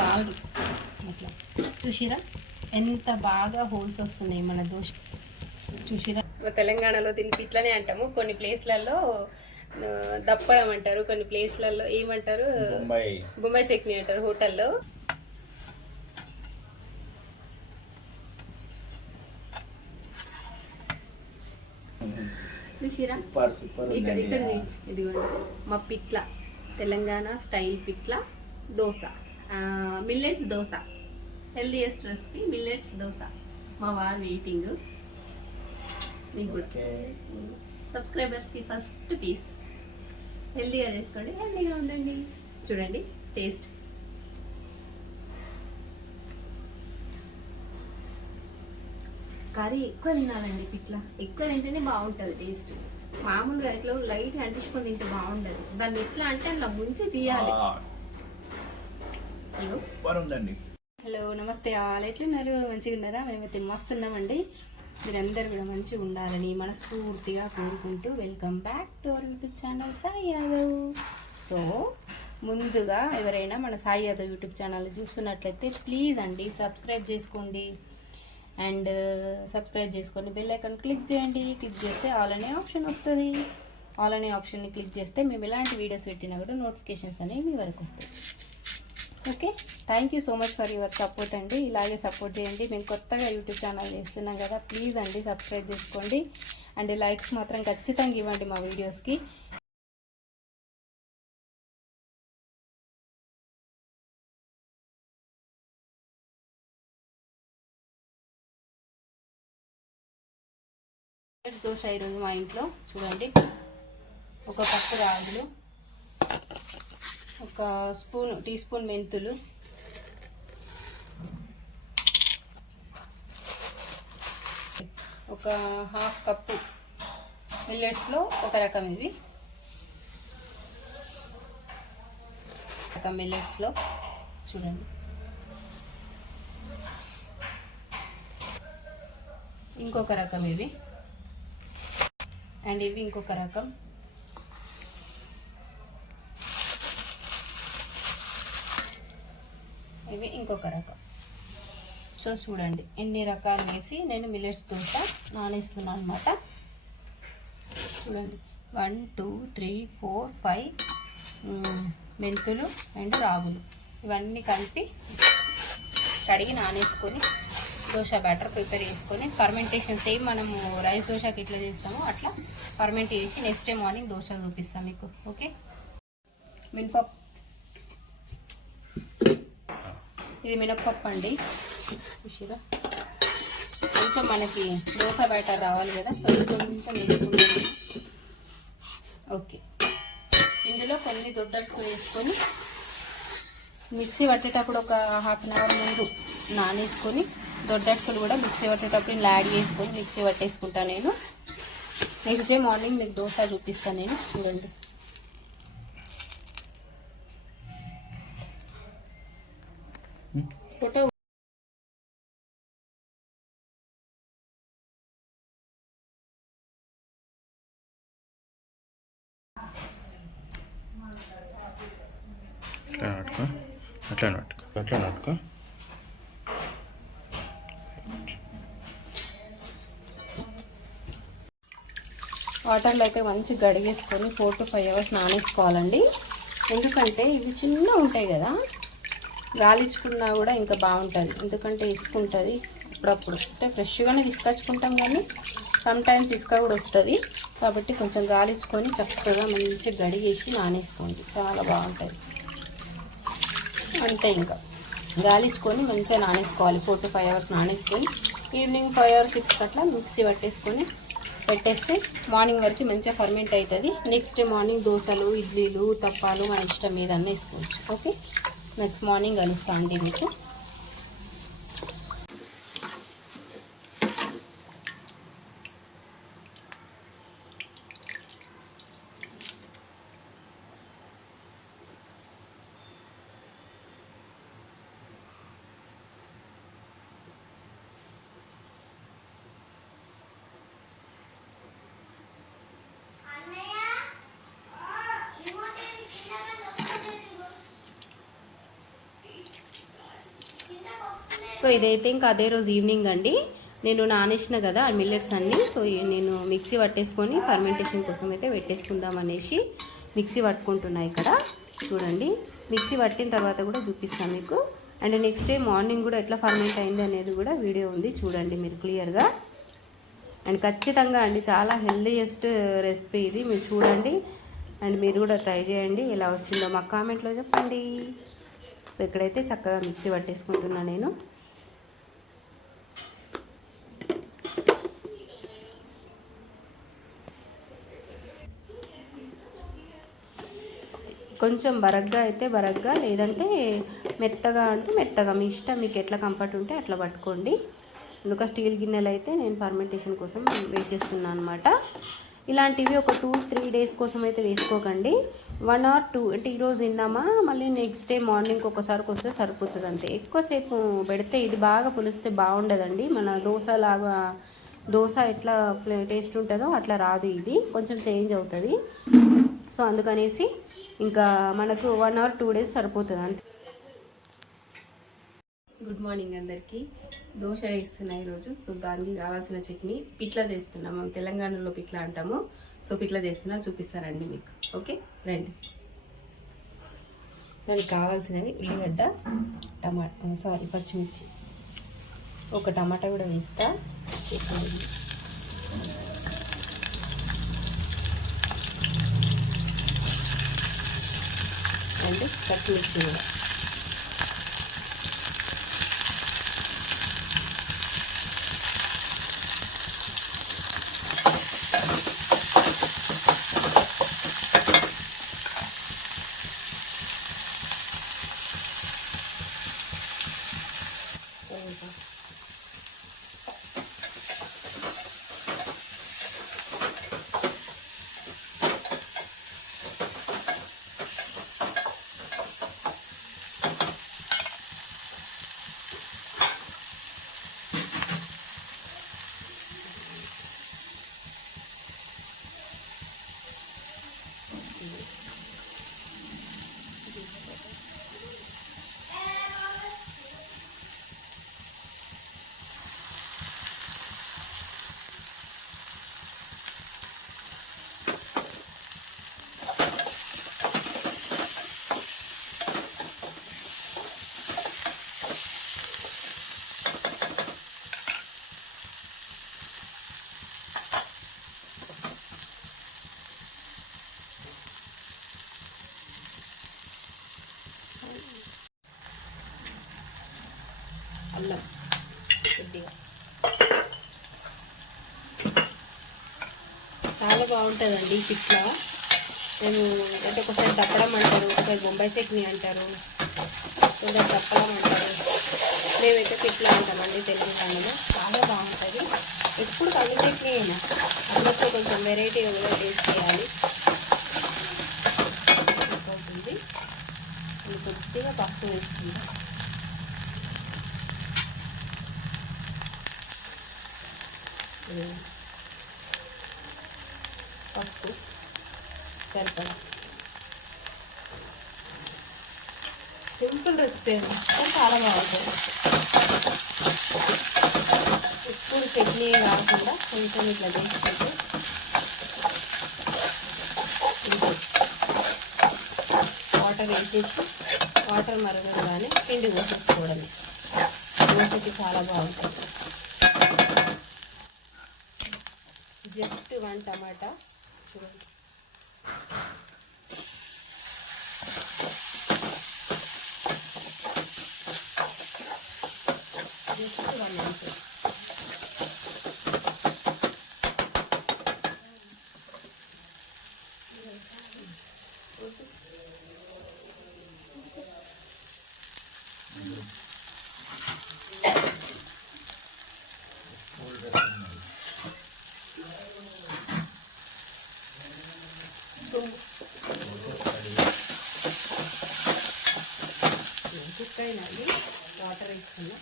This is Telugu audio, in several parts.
చాలు అట్లా. చూసిరా? ఎంత బాగా హోల్స్ వస్తున్నాయి మన దోశ. చూసిరా? తెలంగాణలో దీనికి ఇట్లనే అంటాము. కొన్ని ప్లేస్లలో దప్పడం అంటారు. కొన్ని ప్లేస్లలో ఏమంటారు? బొంబాయి. బొంబాయి చట్నీ అంటారు హోటల్లో. చూసిరా? సూపర్ సూపర్ ఇక్కడ ఇక్కడ ఇదిగోండి. మా పిట్ల. తెలంగాణ స్టైల్ పిట్ల dosa. Millets dosa. Healthiest recipe millets dosa. మా వారు వెయిటింగ్ మీకు కూడా. ఓకే. సబ్స్క్రైబర్స్కి ఫస్ట్ పీస్. హెల్దీగా చేసుకోండి. హెల్దీగా ఉండండి. చూడండి. టేస్ట్. కర్రీ ఎక్కువ తినాలండి పిట్ల. ఎక్కువ తింటేనే బాగుంటుంది టేస్ట్. మామూలుగా ఇట్లా లైట్ అంటించుకొని తింటే బాగుండదు. దాన్ని ఎట్లా అంటే అట్లా ముంచి తీయాలి. ఉందండి హలో నమస్తే. ఆల్ ఎట్లున్నారు? మంచిగా ఉన్నారా? మేమైతే మస్తు ఉన్నామండి మీరందరూ కూడా మంచిగా ఉండాలని మనస్ఫూర్తిగా కోరుకుంటూ welcome back to our YouTube channel Sai Yadav. So ముందుగా ఎవరైనా మన సాయి యాదవ్ యూట్యూబ్ ఛానల్ చూస్తున్నట్లయితే ప్లీజ్ అండి సబ్స్క్రైబ్ చేసుకోండి. అండ్ సబ్స్క్రైబ్ చేసుకొని బెల్ ఐకాన్ క్లిక్ చేయండి. క్లిక్ చేస్తే ఆల్ అనే ఆప్షన్ వస్తుంది. ఆల్ అనే ఆప్షన్ని క్లిక్ చేస్తే మేము ఎలాంటి వీడియోస్ పెట్టినా కూడా నోటిఫికేషన్స్ అనేవి మీ వరకు వస్తాయి. Okay? Thank you so much for your support అండి. ఇలాగే సపోర్ట్ చేయండి. మేము కొత్తగా యూట్యూబ్ ఛానల్ చేస్తున్నాం కదా ప్లీజ్ అండి సబ్స్క్రైబ్ చేసుకోండి. అండ్ లైక్స్ మాత్రం ఖచ్చితంగా ఇవ్వండి మా వీడియోస్కి దోశ ఈరోజు మా ఇంట్లో. చూడండి. ఒక కప్పు రాగులు. ఒక స్పూన్ టీ స్పూన్ మెంతులు. ఒక హాఫ్ కప్పు మిల్లెట్స్లో ఒక రకం ఇవి. రకం మిల్లెట్స్లో చూడండి. ఇంకొక రకం ఇవి. అండ్ ఇవి ఇంకొక రకం. ఇవి ఇంకొక రకం. సో చూడండి ఎన్ని రకాలు వేసి నేను మిల్లెట్స్ దోశ నానేస్తున్నాను అనమాట చూడండి one two three four five మెంతులు అండ్ రాగులు. ఇవన్నీ కలిపి కడిగి నానేసుకొని దోశ బ్యాటర్ ప్రిపేర్ చేసుకొని ఫర్మెంటేషన్ సేమ్ మనము రైస్ దోశకి ఎట్లా చేస్తామో అట్లా ఫర్మెంట్ చేసి నెక్స్ట్ డే మార్నింగ్ దోశ చూపిస్తాం మీకు ఓకే మినపప్పు ఇది మినప్పప్పు అండి. చూసిరా? కొంచెం మనకి దోశ బ్యాటర్ రావాలి కదా సో కొంచెం వేసుకుంటాను ఓకే. ఇందులో కొన్ని దొడ్డలు వేసుకొని మిక్సీ పట్టేటప్పుడు ఒక హాఫ్ అన్ అవర్ ముందు నానేసుకొని దొడ్డట్టులు కూడా మిక్సీ పట్టేటప్పుడు ఇలా యాడ్ చేసుకొని మిక్సీ పట్టేసుకుంటాను నేను. నెక్స్ట్ డే మార్నింగ్ మీకు దోశ చూపిస్తాను నేను. చూడండి. ఫోటో అట్లా నాటుకో? అట్లా నాటుకో. అట్లా నాటుకో? వాటర్లో అయితే మంచి గడిగేసుకొని ఫోర్ టు ఫైవ్ అవర్స్ నానేసుకోవాలండి. ఎందుకంటే ఇవి చిన్న ఉంటాయి కదా. గాలించుకున్నా కూడా ఇంకా బాగుంటుంది. ఎందుకంటే ఇసుక ఉంటుంది అప్పుడప్పుడు అంటే ఫ్రెష్గానే తీసుకొచ్చుకుంటాం కానీ సమ్ టైమ్స్ ఇసుక కూడా వస్తుంది. కాబట్టి కొంచెం గాలించుకొని చక్కగా మంచిగా గడిగేసి నానేసుకోండి. చాలా బాగుంటుంది. అంతే ఇంకా. గాలించుకొని మంచిగా నానేసుకోవాలి. ఫోర్ టు ఫైవ్ అవర్స్ నానేసుకొని ఈవినింగ్ ఫైవ్ అవర్స్ సిక్స్ అట్లా మిక్సీ పట్టేసుకొని పెట్టేస్తే మార్నింగ్ వరకు మంచిగా ఫర్మెంట్ అవుతుంది. నెక్స్ట్ డే మార్నింగ్ దోశలు ఇడ్లీలు తప్పాలు మన ఇష్టం ఏదన్నా వేసుకోవచ్చు. ఓకే? నెక్స్ట్ మార్నింగ్ కలుస్తా అండి మీకు. ఇదైతే ఇంకా అదే రోజు ఈవినింగ్ అండి. నేను నానేసిన కదా ఆ మిల్లెట్స్ అన్నీ. సో ఈ- నేను మిక్సీ పట్టేసుకొని ఫర్మెంటేషన్ కోసం అయితే పెట్టేసుకుందాం అనేసి మిక్సీ పట్టుకుంటున్నా ఇక్కడ. చూడండి. మిక్సీ పట్టిన తర్వాత కూడా చూపిస్తాను మీకు. అండ్ నెక్స్ట్ డే మార్నింగ్ కూడా ఎట్లా ఫర్మెంట్ అయింది అనేది కూడా వీడియో ఉంది. చూడండి మీరు క్లియర్గా అండ్ ఖచ్చితంగా అండి చాలా హెల్దీయెస్ట్ రెసిపీ ఇది. మీరు చూడండి. అండ్ మీరు కూడా ట్రై చేయండి. ఎలా వచ్చిందో మా కామెంట్లో చెప్పండి. సో ఇక్కడైతే చక్కగా మిక్సీ పట్టేసుకుంటున్నా నేను. కొంచెం బరగ్గా అయితే బరగ్గా లేదంటే మెత్తగా అంటే మెత్తగా. మీ ఇష్టం మీకు ఎట్లా కంఫర్ట్ ఉంటే అట్లా పట్టుకోండి. ఇంకా స్టీల్ గిన్నెలు అయితే నేను ఫర్మెంటేషన్ కోసం వేసేస్తున్నాను అనమాట ఇలాంటివి ఒక టూ త్రీ డేస్ కోసం అయితే వేసుకోకండి. వన్ ఆర్ టూ అంటే ఈరోజు తిన్నామా మళ్ళీ నెక్స్ట్ డే మార్నింగ్ ఒకసారికి వస్తే సరిపోతుంది అంతే. ఎక్కువసేపు పెడితే ఇది బాగా పులిస్తే బాగుండదండి. మన దోశ లాగా దోశ ఎట్లా టేస్ట్ ఉంటుందో అట్లా రాదు ఇది. కొంచెం చేంజ్ అవుతుంది. సో అందుకనేసి ఇంకా మనకు వన్ అవర్ టూ డేస్ సరిపోతుంది అంతే. గుడ్ మార్నింగ్ అందరికీ. దోశ వేస్తున్నా ఈరోజు. సో దానికి కావాల్సిన చట్నీ పిట్ల చేస్తున్నాం. మనం తెలంగాణలో పిట్ల అంటాము. సో పిట్ల చేస్తున్నా చూపిస్తారండి మీకు. ఓకే? రండి. దానికి కావాల్సినవి ఉల్లిగడ్డ టమాటా సారీ పచ్చిమిర్చి. ఒక టమాటా కూడా వేస్తా. చూడండి. పచ్చిమిర్చి కూడా ఇంకా అల్లం కొద్దిగా చాలా బాగుంటుందండి ఈ మేము అంటే ఒకసారి దప్పడం అంటారు ఒకసారి బొంబాయి చట్నీ అంటారు ఒకసారి దప్పడం అంటారు. మేమైతే పిట్ల అంటామండి తెలుగు వాళ్ళలో చాలా బాగుంటుంది. ఎప్పుడు కంది చట్నీ అయినా అందులో కొంచెం వెరైటీగా కూడా టేస్ట్ చేయాలి. అవుతుంది కొద్దిగా పప్పు వేసుకుందాం. పసుపు సరిపడా సింపుల్ రెసిపీ అండి. చాలా బాగుంటుంది. ఎప్పుడు చట్నీ కాకుండా కొంచెం ఇట్లా చేసుకుంటే వాటర్ వేసేసి వాటర్ మరగగానే పిండి పోసేసుకోవడమే. దోశకి చాలా బాగుంటుంది. జస్ట్ వన్ టమాటా చూడండి జస్ట్ వన్ అంతే కుక్కైనాలి వాటర్ వేసుకున్నా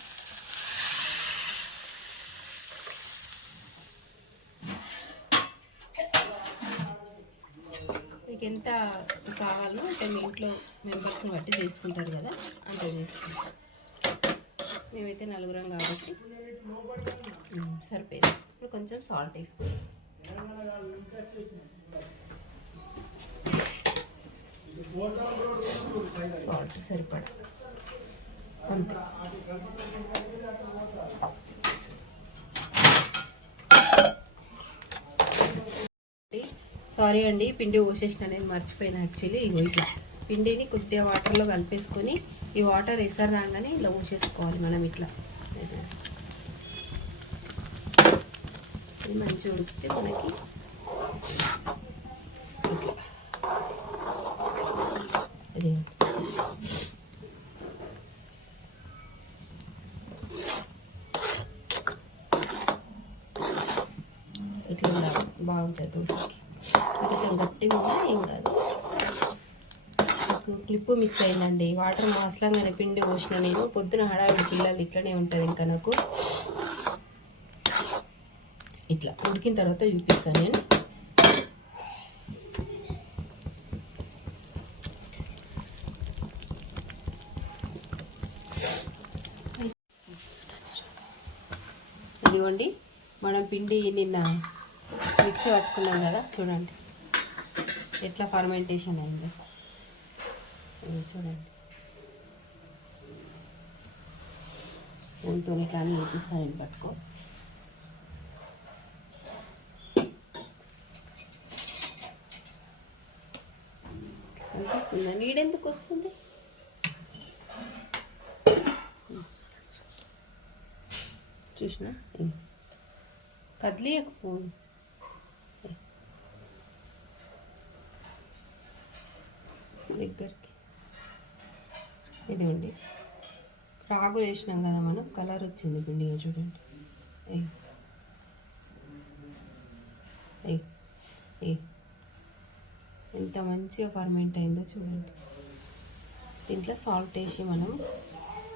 మీకు ఎంత కావాలో అంటే మీ ఇంట్లో మెంబర్స్ని బట్టి చేసుకుంటారు కదా అంత చేసుకుంటాం మేమైతే నలుగురం కాబట్టి సరిపోయింది. ఇప్పుడు కొంచెం సాల్ట్ వేసుకుంటాం సాల్ట్ సరిపడా. అంతే. సారీ అండి పిండి పోసేసిన నేను మర్చిపోయినా యాక్చువల్లీ. ఇగో ఇట్లా పిండిని కొద్దిగా వాటర్లో కలిపేసుకొని ఈ వాటర్ ఎసరు రాగానే ఇలా పోసేసుకోవాలి మనం ఇట్లా. ఇది మంచిగా ఉడికితే మనకి ఇట్లా అది ఇట్లా ఉండాలి బాగుంటుంది దోశకి కొంచెం గట్టిగా ఉన్నా ఏం కాదు క్లిప్పు మిస్ అయిందండి. వాటర్ మాసలంగానే పిండి పోసిన నేను. పొద్దున హడావిడి పిల్లలు ఇట్లనే ఉంటుంది ఇంకా నాకు. ఇట్లా ఉడికిన తర్వాత చూపిస్తాను నేను. ఇదిగోండి మనం పిండి నిన్న మిక్సీ పట్టుకున్నాం కదా చూడండి. ఎట్లా ఫర్మెంటేషన్ అయింది. ఇది చూడండి. స్పూన్తో ఇట్లా అని చూపిస్తాను నేను పట్టుకో. కనిపిస్తుందా? నీడెందుకు వస్తుంది? చూసిన? కదిలియక ఫోన్. దగ్గరికి. ఇదిగోండి రాగులు వేసినాం కదా మనం కలర్ వచ్చింది పిండిగా చూడండి ఏయ్. ఏయ్. ఏయ్. ఎంత మంచిగా ఫర్మెంట్ అయిందో చూడండి దీంట్లో సాల్ట్ వేసి మనం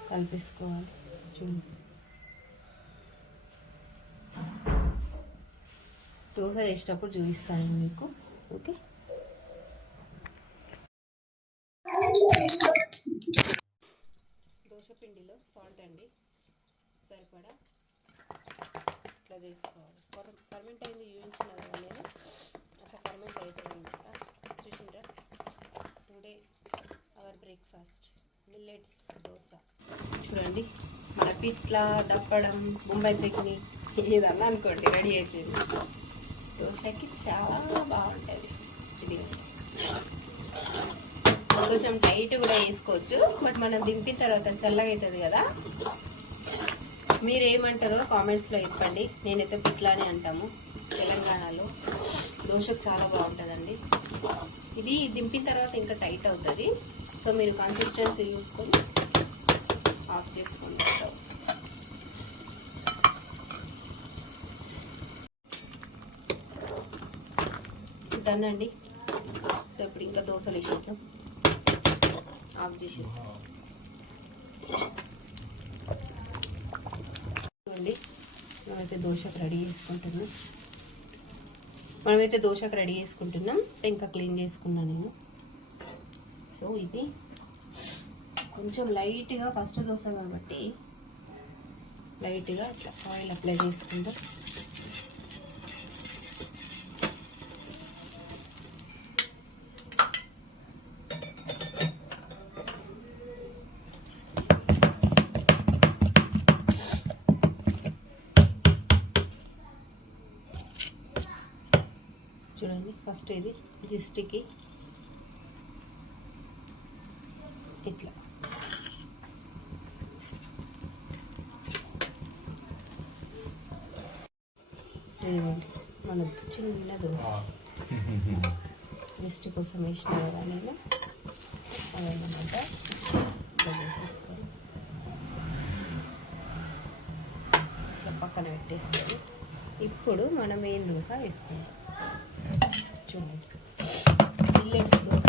కలిపేసుకోవాలి చూడండి దోశ వేసేటప్పుడు చూపిస్తాను మీకు ఓకే దోశ పిండిలో సాల్ట్ అండి. సరిపడా? ఇట్లా చేసుకోవాలి. ఫర్- ఫర్మెంట్ అయింది చూపించిన కదా నేను అట్లా ఫర్మెంట్ అవుతుంది చూసిండ్రా? Today our breakfast millets dosa చూడండి మన పిట్ల దప్పడం బొంబాయి చట్నీ ఏదన్నా అనుకోండి రెడీ అయిపోయింది. దోశకి చాలా బాగుంటుంది. ఇది కొంచెం టైట్ కూడా వేసుకోవచ్చు. బట్ మనం దింపిన తర్వాత చల్లగా అవుతుంది కదా. మీరు ఏమంటారో కామెంట్స్లో చెప్పండి. నేనైతే పిట్లానే అంటాము. తెలంగాణలో దోశకు చాలా బాగుంటుందండి. ఇది దింపిన తర్వాత ఇంకా టైట్ అవుతుంది. సో మీరు కన్సిస్టెన్సీ చూసుకొని ఆఫ్ చేసుకోండి. స్టవ్ డన్ అండి. సో ఇప్పుడు ఇంకా దోశలు వేసేద్దాం. ఆఫ్ చేసేస్తాం చూడండి మనమైతే దోశకు రెడీ చేసుకుంటున్నాం మనమైతే దోశకు రెడీ చేసుకుంటున్నాం ఇంకా క్లీన్ చేసుకున్నా నేను సో ఇది కొంచెం లైట్గా ఫస్ట్ దోశ కాబట్టి లైట్గా ఆయిల్ అప్లై చేసుకుందాం. ఫస్ట్ ఇది జిస్ట్కి ఇట్లా. ఇదిగోండి మన చిన్న దోశ. జిస్ట్ కోసం వేసిన కదా నేను అదనమాట ఇట్లా పక్కన పెట్టేసుకొని ఇప్పుడు మనం ఏం దోశ వేసుకుంటాం చూడండి మిల్లెట్స్ దోశ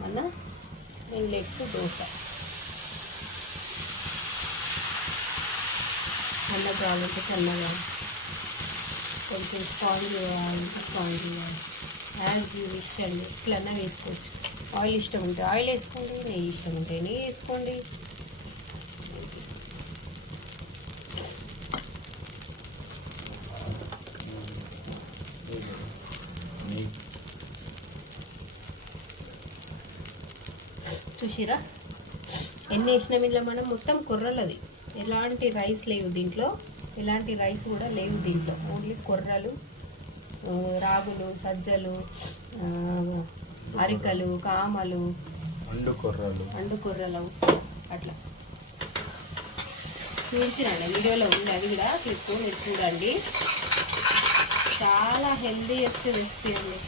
మన మిల్లెట్స్ దోశ సన్న కావాలంటే సన్నగా కొంచెం స్పాంజ్ కావాలంటే స్పాంజ్ కావాలి యాజ్ యూ విష్ అండి ఇట్లన్నా వేసుకోవచ్చు ఆయిల్ ఇష్టం ఉంటే ఆయిల్ వేసుకోండి నెయ్యి ఇష్టం ఉంటే నెయ్యి వేసుకోండి. చూసిరా? ఎన్ని వేసినాం ఇంట్లో మనం? మొత్తం కుర్రలది. ఎలాంటి రైస్ లేవు దీంట్లో. ఎలాంటి రైస్ కూడా లేవు దీంట్లో. ఓన్లీ కుర్రలు రాగులు సజ్జలు అరికలు కామలు. అండు కొర్రలు. అండు కుర్రలు అట్లా. చూపించినండి వీడియోలో ఉంది. అది కూడా క్లిప్ మీరు చూడండి. చాలా హెల్దీయెస్ట్ రెసిపీ అండి.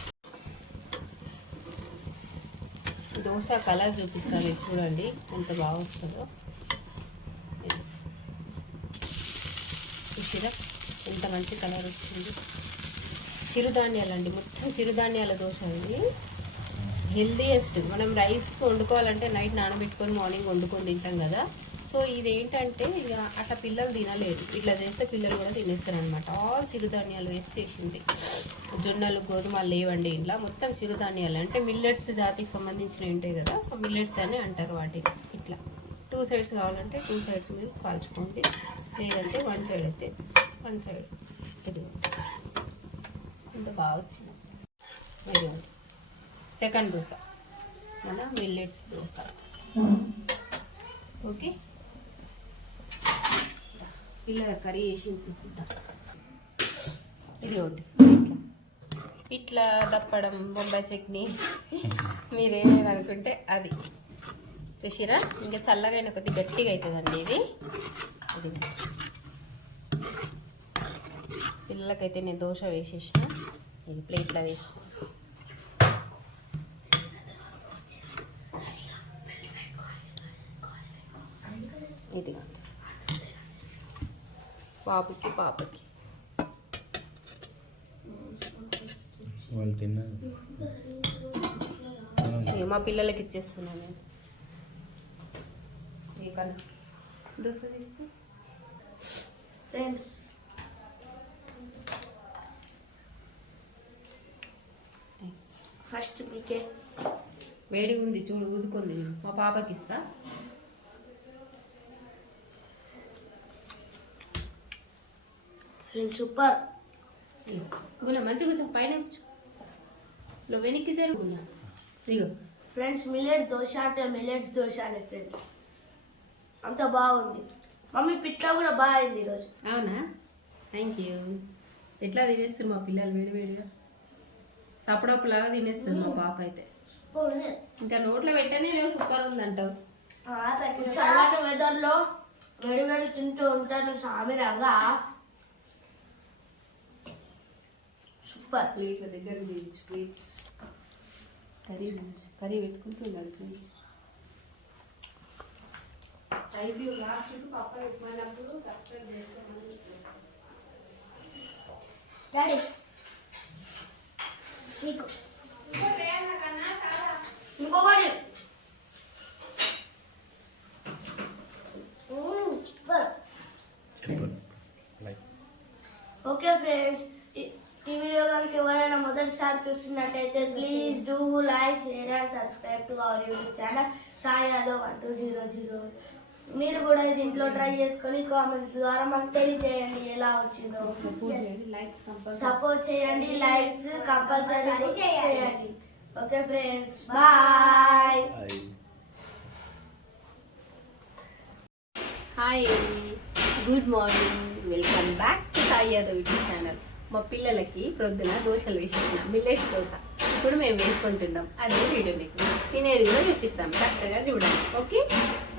దోశ కలర్ చూపిస్తాను చూడండి ఎంత బాగా వస్తుందో. చూసిరా? ఎంత మంచి కలర్ వచ్చింది. చిరుధాన్యాలు అండి మొత్తం చిరుధాన్యాల దోశ అండి. హెల్దీయెస్ట్. మనం రైస్కి వండుకోవాలంటే నైట్ నానబెట్టుకొని మార్నింగ్ వండుకొని తింటాం కదా. సో ఇది ఏంటంటే ఇక అట్లా పిల్లలు తినలేరు ఇట్లా చేస్తే పిల్లలు కూడా తినేస్తారు అనమాట ఆల్ చిరుధాన్యాలు వేస్ట్ చేసింది. జొన్నలు గోధుమలు లేవండి ఇంట్లో. మొత్తం చిరుధాన్యాలు. అంటే మిల్లెట్స్ జాతికి సంబంధించినవి ఉంటాయి కదా సో మిల్లెట్స్ అని అంటారు వాటిని ఇట్లా. టూ సైడ్స్ కావాలంటే టూ సైడ్స్ మీరు కాల్చుకోండి. లేదంటే వన్ సైడ్ అయితే వన్ సైడ్ ఇది ఇంత బాగా వచ్చింది. Very good second dosa. మన మిల్లెట్స్ దోశ. ఓకే? పిల్లల కర్రీ వేసి చూపిద్దాం. ఇది ఒకటి. ఇట్లా దప్పడం బొంబాయి చట్నీ. మీరేమైనా అనుకుంటే అది. చూసిరా? ఇంకా చల్లగా అయిన కొద్ది గట్టిగా అవుతుందండి ఇది. ఇది పిల్లలకైతే నేను దోశ వేసేసిన. ఇది ప్లేట్లో వేసి ఇది పాపకి పాపకి. వాళ్ళు తిన్నారు. మా పిల్లలకి ఇచ్చేస్తున్నాను నేను. దోశ తీసుకో. ఫ్రెండ్స్. ఫస్ట్ మీకే. వేడి ఉంది చూడు ఊదుకుంది మా పాపకి ఇస్తా. Friends super. గుణ మంచిగా కూర్చో పైన నువ్వు వెనక్కి జరుగుతున్నా ఇగో ఫ్రెండ్స్ మిల్లెట్ దోశ అంటే మిల్లెట్స్ దోశ అనే ఫ్రెండ్స్ అంత బాగుంది మమ్మీ పిట్లా కూడా బాగుంది ఈరోజు అవునా థ్యాంక్ యూ ఎట్లా తినేస్తారు మా పిల్లలు వేడి వేడిగా సపడప్పులాగా తినేస్తారు మా పాప అయితే ఇంకా నోట్లో పెట్టనే లేవు సూపర్ ఉందంటావు చల్లటి వెదర్లో వేడి వేడి తింటూ ఉంటాను సామిరంగా సూపర్ ప్లేట్ల దగ్గర చూపించు ప్లేట్స్ కర్రీ చూపించు కర్రీ పెట్టుకుంటూ ఉండాలి చూపించు థ్యాంక్ యూ లాస్ట్ పప్ప పెట్టుకున్నప్పుడు సబ్స్క్రైబ్ చేసుకోమని డాడీ నీకు ఇంకొకటి మ్మ్, సూపర్ లైక్ ఓకే ఫ్రెండ్స్ ఈ- వీడియో కనుక ఎవరైనా మొదటిసారి చూస్తున్నట్టయితే please do like share and subscribe to our YouTube channel Sai Yadav one two zero zero మీరు కూడా ఇది ఇంట్లో ట్రై చేసుకొని కామెంట్స్ ద్వారా మాకు తెలియజేయండి ఎలా వచ్చిందో. సపోర్ట్ చేయండి లైక్స్ కంపల్సరీ సపోర్ట్ చేయండి లైక్స్ కంపల్సరీ చేయండి. Okay friends bye hi good morning welcome back to Sai Yadav YouTube channel మా పిల్లలకి ప్రొద్దున దోశలు వేసేసిన మిల్లెట్స్ దోశ. ఇప్పుడు మేము వేసుకుంటున్నాం. అదే వీడియో మీకు. తినేది కూడా చూపిస్తాం. కరెక్ట్గా చూడండి. ఓకే?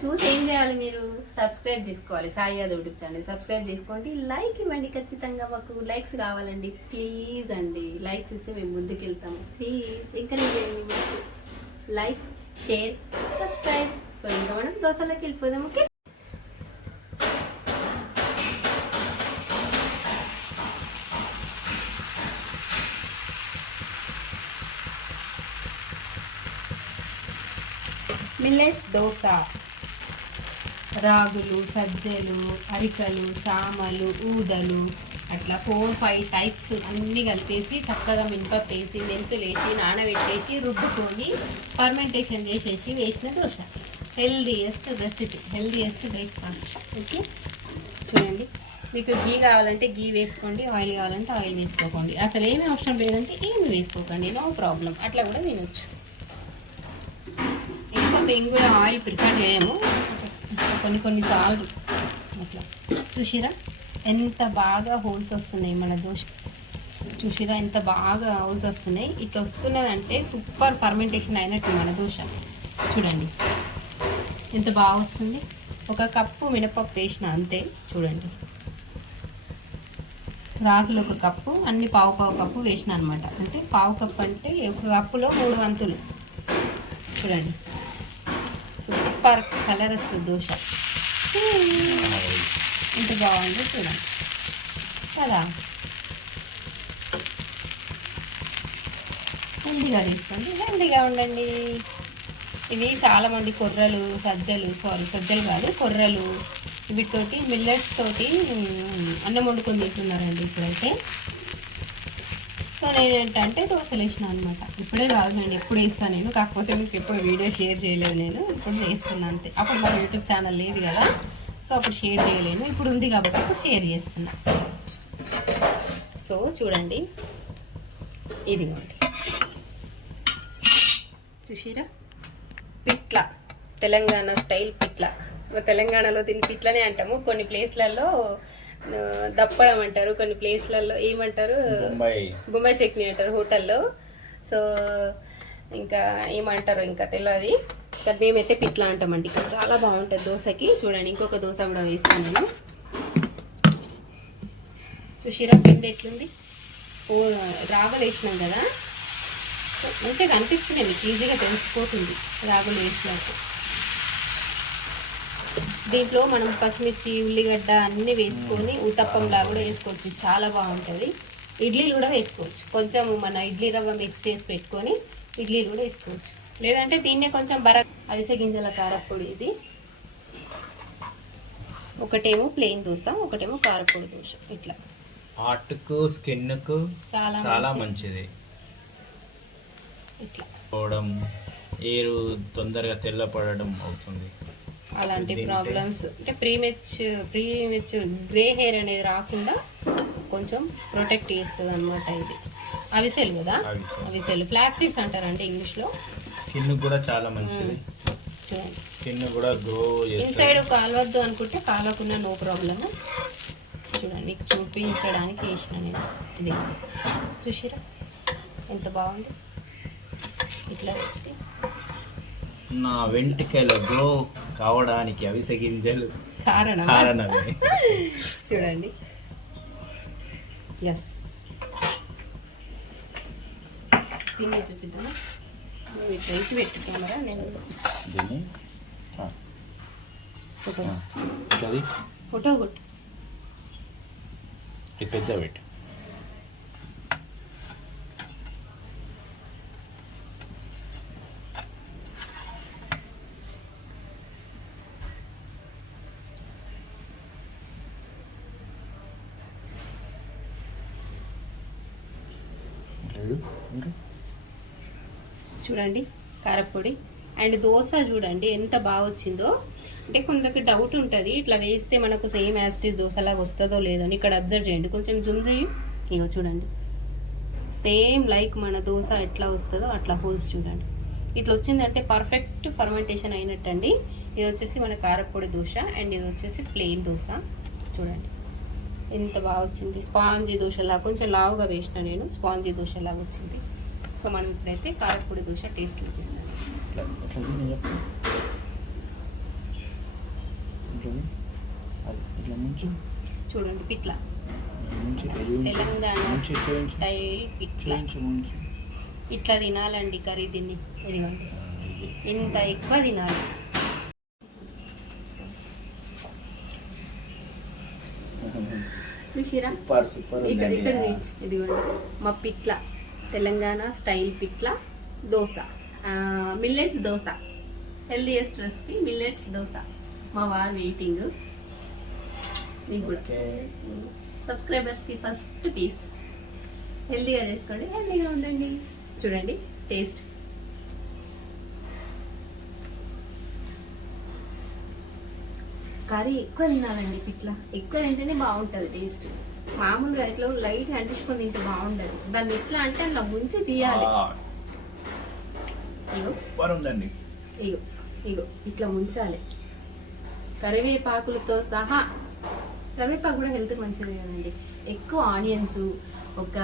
చూసి ఏం చేయాలి మీరు? సబ్స్క్రైబ్ చేసుకోవాలి Sai Yadav YouTube channel. Subscribe చేసుకోండి లైక్ ఇవ్వండి ఖచ్చితంగా మాకు. లైక్స్ కావాలండి. ప్లీజ్ అండి. లైక్స్ ఇస్తే మేము ముందుకు ప్లీజ్. ఎంకరేజ్ చేయండి మాకు లైక్ షేర్ సబ్స్క్రైబ్. సో ఇంకా మనం దోశలోకి వెళ్ళిపోదాం. ఓకే? మిల్లెట్స్ దోశ రాగులు సజ్జలు అరికలు సామలు ఊదలు అట్లా ఫోర్ ఫైవ్ టైప్స్ అన్నీ కలిపేసి చక్కగా మినపప్పేసి మెంతులు వేసి నానబెట్టేసి రుబ్బుకొని ఫర్మెంటేషన్ చేసేసి వేసిన dosa. Healthiest recipe healthiest breakfast okay చూడండి. మీకు గీ కావాలంటే గీ వేసుకోండి ఆయిల్ కావాలంటే ఆయిల్ వేసుకోకండి. అసలు ఏమి అవసరం లేదంటే ఏమి వేసుకోకండి నో ప్రాబ్లం అట్లా కూడా తినొచ్చు. మేము కూడా ఆయిల్ ప్రిపేర్ చేయము. కొన్ని కొన్నిసార్లు అట్లా. చూసిరా? ఎంత బాగా హోల్స్ వస్తున్నాయి మన దోశ. చూసిరా? ఎంత బాగా హోల్స్ వస్తున్నాయి. ఇట్లా వస్తున్నదంటే సూపర్ ఫర్మెంటేషన్ అయినట్టు మన దోశ. చూడండి. ఎంత బాగా వస్తుంది. ఒక కప్పు మినపప్పు వేసిన అంతే. చూడండి. రాగులు ఒక కప్పు అన్ని పావు పావు కప్పు వేసిన అనమాట అంటే పావు కప్పు అంటే ఒక కప్పులో మూడు వంతులు. చూడండి. సూపర్ కలర్ వస్తుంది దోశ. ఎంత బాగుంది చూడండి కదా? హెల్దీగా తీసుకోండి. హెల్దీగా ఉండండి. ఇవి చాలామంది కొర్రలు సజ్జలు సారీ సజ్జలు కాదు కొర్రలు. వీటితోటి మిల్లెట్స్ తోటి అన్నం వండుకొని తింటున్నారండి ఇప్పుడైతే. సో నేను ఏంటంటే దోశలు వేసిన అనమాట ఇప్పుడే కాదు నేను ఎప్పుడు వేస్తాను నేను. కాకపోతే మీకు ఎప్పుడు వీడియో షేర్ చేయలేదు నేను. ఇప్పుడు వేస్తున్నాను అంతే. అప్పుడు మన యూట్యూబ్ ఛానల్ లేదు కదా. సో అప్పుడు షేర్ చేయలేను. ఇప్పుడు ఉంది కాబట్టి ఇప్పుడు షేర్ చేస్తున్నా. సో చూడండి. ఇదిగోండి. చూసిరా? పిట్ల. తెలంగాణ స్టైల్ పిట్ల. తెలంగాణలో దీన్ని పిట్లనే అంటాము. కొన్ని ప్లేస్లలో దప్పడం అంటారు. కొన్ని ప్లేస్లలో ఏమంటారు? బొంబాయి. బొంబాయి చట్నీ అంటారు హోటల్లో. సో ఇంకా ఏమంటారు ఇంకా తెలియదు ఇక్కడ మేమైతే పిట్ల అంటామండి. ఇక్కడ చాలా బాగుంటుంది దోశకి. చూడండి ఇంకొక దోశ కూడా వేస్తాను నేను. చూసిరా పిండి ఎట్లుంది? ఓ రాగులు వేసినాం కదా. సో మంచిగా కనిపిస్తుంది మీకు ఈజీగా తెలిసిపోతుంది. రాగులు వేసినట్టు. దీంట్లో మనం పచ్చిమిర్చి ఉల్లిగడ్డ అన్నీ వేసుకొని ఉతప్పంలా కూడా వేసుకోవచ్చు. చాలా బాగుంటుంది. ఇడ్లీలు కూడా వేసుకోవచ్చు. కొంచెం మన ఇడ్లీ రవ్వ మిక్స్ చేసి పెట్టుకొని ఇడ్లీలు కూడా వేసుకోవచ్చు. లేదంటే దీన్నే కొంచెం బర అవిసె గింజల కారపొడి ఇది. ఒకటేమో ప్లెయిన్ దోశ ఒకటేమో కారపొడి దోశ. ఇట్లా. హార్ట్కు స్కిన్కు చాలా చాలా మంచిది. ఇట్లా. పోవడం ఏరు తొందరగా తెల్లపడడం అవుతుంది. అలాంటి ప్రాబ్లమ్స్ అంటే ప్రీమెచ్ ప్రీమెచ్ గ్రే హెయిర్ అనేది రాకుండా కొంచెం ప్రొటెక్ట్ చేస్తుంది అనమాట ఇది. అవిసెలు కదా? అవిసెలు. ఫ్లాక్ సీడ్స్ అంటారంటే ఇంగ్లీష్లో? స్కిన్ కూడా చాలా మంచిది. స్కిన్ కూడా గ్రో ఇన్సైడ్ కాలవద్దు అనుకుంటే కాలకుండా నో ప్రాబ్లమ్ చూడండి మీకు చూపించడానికి వేసిన నేను ఇది. చూసిరా? ఎంత బాగుంది? ఇట్లా వేస్తే నా వెంట్రుకలు గ్రో కావడానికి అవిసె గింజలు కారణం కారణమే. చూడండి. ఎస్ తినే చూపిద్దామా? నువ్వు ఇట్లా ఇటు పెట్టు కెమెరా నేను దీన్ని? ఫోటో ఫోటో కొట్టు. పెద్ద పెట్టు. చూడండి. కారపొడి అండ్ దోశ చూడండి ఎంత బాగా వచ్చిందో. అంటే కొందరికి డౌట్ ఉంటుంది ఇట్లా వేస్తే మనకు సేమ్ యాస్టీస్ దోశలాగా వస్తుందో లేదో అని ఇక్కడ అబ్జర్వ్ చేయండి. కొంచెం జూమ్ చేయి. ఇగో చూడండి. సేమ్ లైక్ మన దోశ ఎట్లా వస్తుందో అట్లా హోల్స్ చూడండి. ఇట్లా వచ్చిందంటే పర్ఫెక్ట్ ఫర్మెంటేషన్ అయినట్టండి. ఇది వచ్చేసి మన కారపొడి దోశ అండ్ ఇది వచ్చేసి ప్లెయిన్ దోశ. చూడండి. ఎంత బాగా వచ్చింది. స్పాంజీ దోశలా కొంచెం లావుగా వేసిన నేను స్పాంజీ దోశలా వచ్చింది. సో మనం ఇప్పుడైతే కారపొడి దోశ టేస్ట్ చూపిస్తాను. చూడండి పిట్ల. తెలంగాణ స్టైల్ పిట్ల. ఇట్లా తినాలండి కర్రీ దీన్ని. ఇదిగోండి. ఇంత ఎక్కువ తినాలి? చూసిరా? ఇక్కడ ఇక్కడ. ఇదిగోండి. మా పిట్ల తెలంగాణ స్టైల్ పిట్ల dosa. Millets dosa. Healthiest recipe millets dosa. మా వారు వెయిటింగ్. నీకు కూడా. సబ్స్క్రైబర్స్కి ఫస్ట్ పీస్. హెల్దీగా చేసుకోండి. హెల్దీగా ఉండండి. చూడండి టేస్ట్. కర్రీ ఎక్కువ తినాలండి పిట్ల ఎక్కువ తింటేనే బాగుంటుంది టేస్ట్. మామూలుగా ఇట్లా లైట్ అంటించుకొని తింటే బాగుండదు. దాన్ని ఎట్లా అంటే అట్లా ముంచి తీయాలి. ఇగో. ఇగో. ఇట్లా ముంచాలి. కరివేపాకులతో సహా కరివేపాకు కూడా హెల్త్కి మంచిది కదండి. ఎక్కువ ఆనియన్స్ ఒక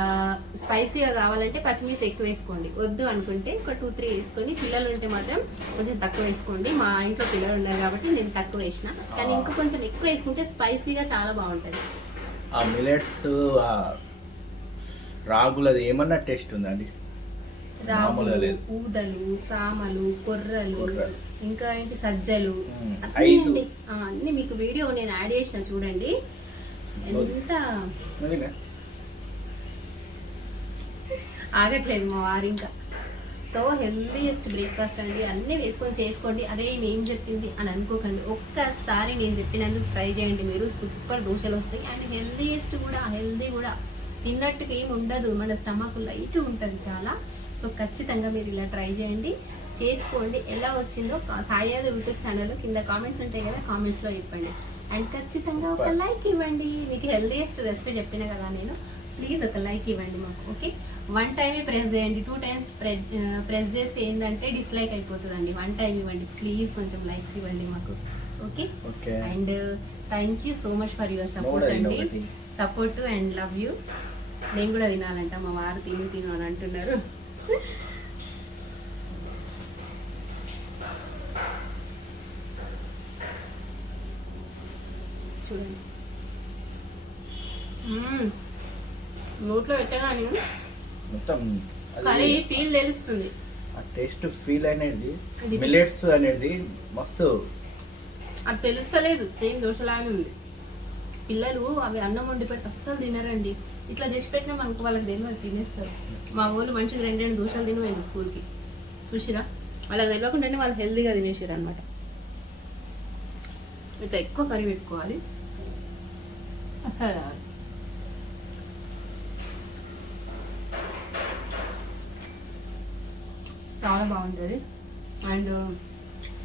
స్పైసీగా కావాలంటే పచ్చిమిర్చి ఎక్కువ వేసుకోండి. వద్దు అనుకుంటే ఒక టూ త్రీ వేసుకోండి. పిల్లలు ఉంటే మాత్రం కొంచెం తక్కువ వేసుకోండి. మా ఇంట్లో పిల్లలు ఉన్నారు కాబట్టి నేను తక్కువ వేసిన. కానీ ఇంకా కొంచెం ఎక్కువ వేసుకుంటే స్పైసీగా చాలా బాగుంటుంది. ఆ మిలెట్స్ రాగులది ఏమన్నా టేస్ట్ ఉందండి రాగులు. ఊదలు సామలు కొర్రలు. ఇంకా ఏంటి సజ్జలు. అన్నీ మీకు వీడియో నేను యాడ్ చేసిన చూడండి. ఎంత? ఆగట్లేదు మా వారు ఇంకా. సో హెల్దీయెస్ట్ బ్రేక్ఫాస్ట్ అండి. అన్నీ వేసుకొని చేసుకోండి. అదే ఏం చెప్పింది అని అనుకోకండి. ఒక్కసారి నేను చెప్పినందుకు ట్రై చేయండి మీరు. సూపర్ దోశలు వస్తాయి. అండ్ హెల్దీయెస్ట్ కూడా హెల్దీ కూడా. తిన్నట్టుగా ఏమి ఉండదు. మన స్టమక్ లైట్ ఉంటుంది చాలా. సో ఖచ్చితంగా మీరు ఇలా ట్రై చేయండి. చేసుకోండి. ఎలా వచ్చిందో సాయాద యూట్యూబ్ ఛానల్ కింద కామెంట్స్ ఉంటాయి కదా కామెంట్స్లో చెప్పండి. అండ్ ఖచ్చితంగా ఒక లైక్ ఇవ్వండి. మీకు హెల్దీయెస్ట్ రెసిపీ చెప్పిన కదా నేను. ప్లీజ్ ఒక లైక్ ఇవ్వండి మాకు. ఓకే? వన్ టైమే ప్రెస్ చేయండి టూ టైమ్స్ ప్రెస్ చేస్తే ఏంటంటే డిస్లైక్ అయిపోతుందండి. వన్ టైం ఇవ్వండి ప్లీజ్ కొంచెం లైక్స్ ఇవ్వండి మాకు. Okay? Okay. And thank you so much for your support అండి. Support and love you. నేను కూడా తినాలంట మా వారు తిను తిను అని అంటున్నారు. చూడండి. నోట్లో పెట్టగానే మొత్తం కర్రీ అది ఫీల్ తెలుస్తుంది. ఆ టేస్ట్ ఫీల్ అనేది అది- మిలెట్స్ అనేది మస్తు. అది తెలుస్తలేదు. సేమ్ దోశలానే ఉంది. పిల్లలు అవి అన్నం వండి పెట్టి అస్సలు తినరండి. ఇట్లా చేసి పెట్టినా మనకు వాళ్ళకి తెలియదు తినేస్తారు. మా వాళ్ళు మంచిగా రెండు రెండు దోశలు తినలేదు స్కూల్కి. చూసిరా? వాళ్ళకి తెలియకుండానే వాళ్ళు హెల్తీగా తినేసారు అనమాట ఇట్లా ఎక్కువ కర్రీ పెట్టుకోవాలి. చాలా బాగుంటుంది. And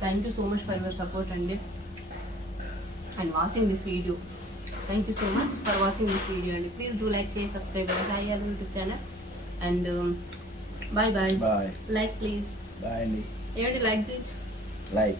thank you so much for your support అండి. And watching this video thank you so much for watching this video అండి. Please do like share subscribe అయ్యారు YouTube channel and bye bye like please bye అండి. ఏమిటి లైక్ చేయొచ్చు? లైక్